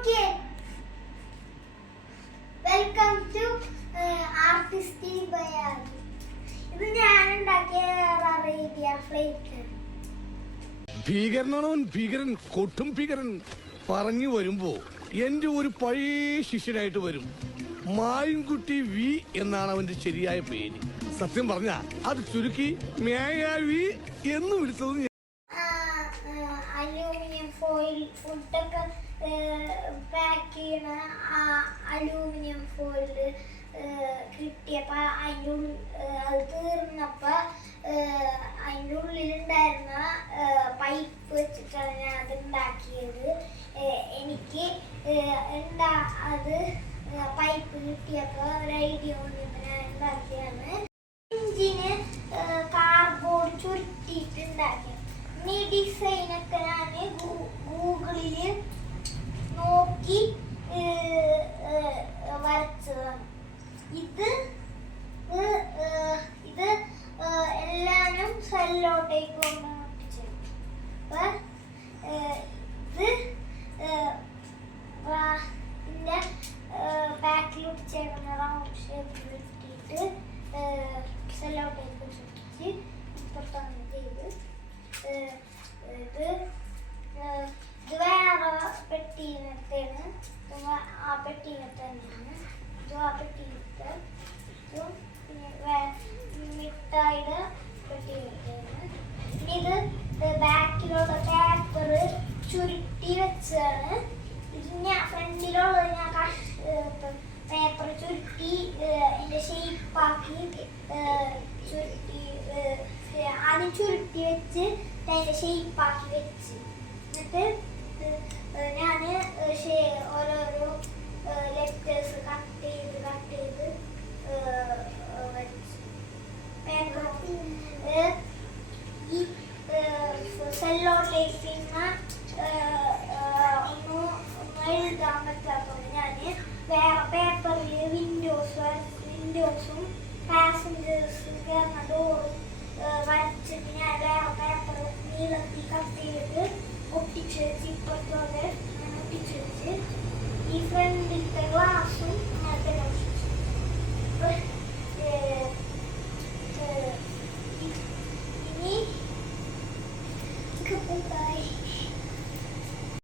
Okay. Welcome to Artistic Biology. ഇത് ഞാൻ ഉണ്ടാക്കിയ അറേബ്യ ഫ്ലൈറ്റ്. ഭീകരനാണവൻ, ഭീകരൻ, കൊട്ടും ഭീകരൻ. പറഞ്ഞു വരുമ്പോ എന്റെ ഒരു പഴയ ശിഷ്യനായിട്ട് വരും. മായൻകുട്ടി വി എന്നാണ് അവന്റെ ശരിയായ പേര്. സത്യം പറഞ്ഞ അത് ചുരുക്കി മേയാവി എന്ന് വിളിച്ചത്. അലൂമിനിയം ഫോയിൽ ഫുഡൊക്കെ പാക്ക് ചെയ്യണ അലൂമിനിയം ഫോയില് കിട്ടിയപ്പോ അത് തീർന്നപ്പോ അതിൻ്റെ ഉള്ളിലുണ്ടായിരുന്ന പൈപ്പ് വെച്ചിട്ടാണ് ഞാൻ അത് ഉണ്ടാക്കിയത്. എനിക്ക് അത് പൈപ്പ് കിട്ടിയപ്പോ ഒരു ഐഡിയ കൊണ്ടിട്ട് ഞാൻ ഉണ്ടാക്കിയാണ്. ഇഞ്ചിന് കാർഡ്ബോർഡ് ചുരുട്ടിയിട്ട് ഉണ്ടാക്കിയത്. ഈ ഡിസൈനൊക്കെ ഞാൻ ഗൂഗിളില് നോക്കി വരച്ചതാണ്. ഇത് എല്ലാവരും സെല്ലോട്ടേക്ക് കൊണ്ട് ഒട്ടിച്ചത്. ഇതിന്റെ ബാക്കിൽ ഒട്ടിച്ചേക്കുന്ന റൗണ്ട് ഷേപ്പിൽ ഇട്ടിട്ട് സെല്ലോട്ടേക്ക് ഒട്ടിച്ച് ഇപ്പുറത്താണ് ചെയ്ത്. ഇത് വേറെ പെട്ടീനത്തെയാണ്. ആ പെട്ടീനത്തെ തന്നെയാണ്. ഇത് ആ പെട്ടീനത്തെ. ഇതും പിന്നെ മിഠായിയുടെ പെട്ടീനത്തെയാണ്. ഇനി ഇത് ബാക്കിലുള്ള പേപ്പർ ചുരുട്ടി വെച്ചാണ്. ഇത് ഞാൻ ഫ്രണ്ടിലുള്ളത് ഞാൻ പേപ്പർ ചുരുട്ടി അതിൻ്റെ ഷേപ്പാക്കി ചുരുട്ടി ആദ്യം ചുരുട്ടി വെച്ച് അതിൻ്റെ ഷേപ്പാക്കി വെച്ച് എന്നിട്ട് ഞാൻ ഓരോരോ ലെറ്റേഴ്സ് കട്ട് ചെയ്ത്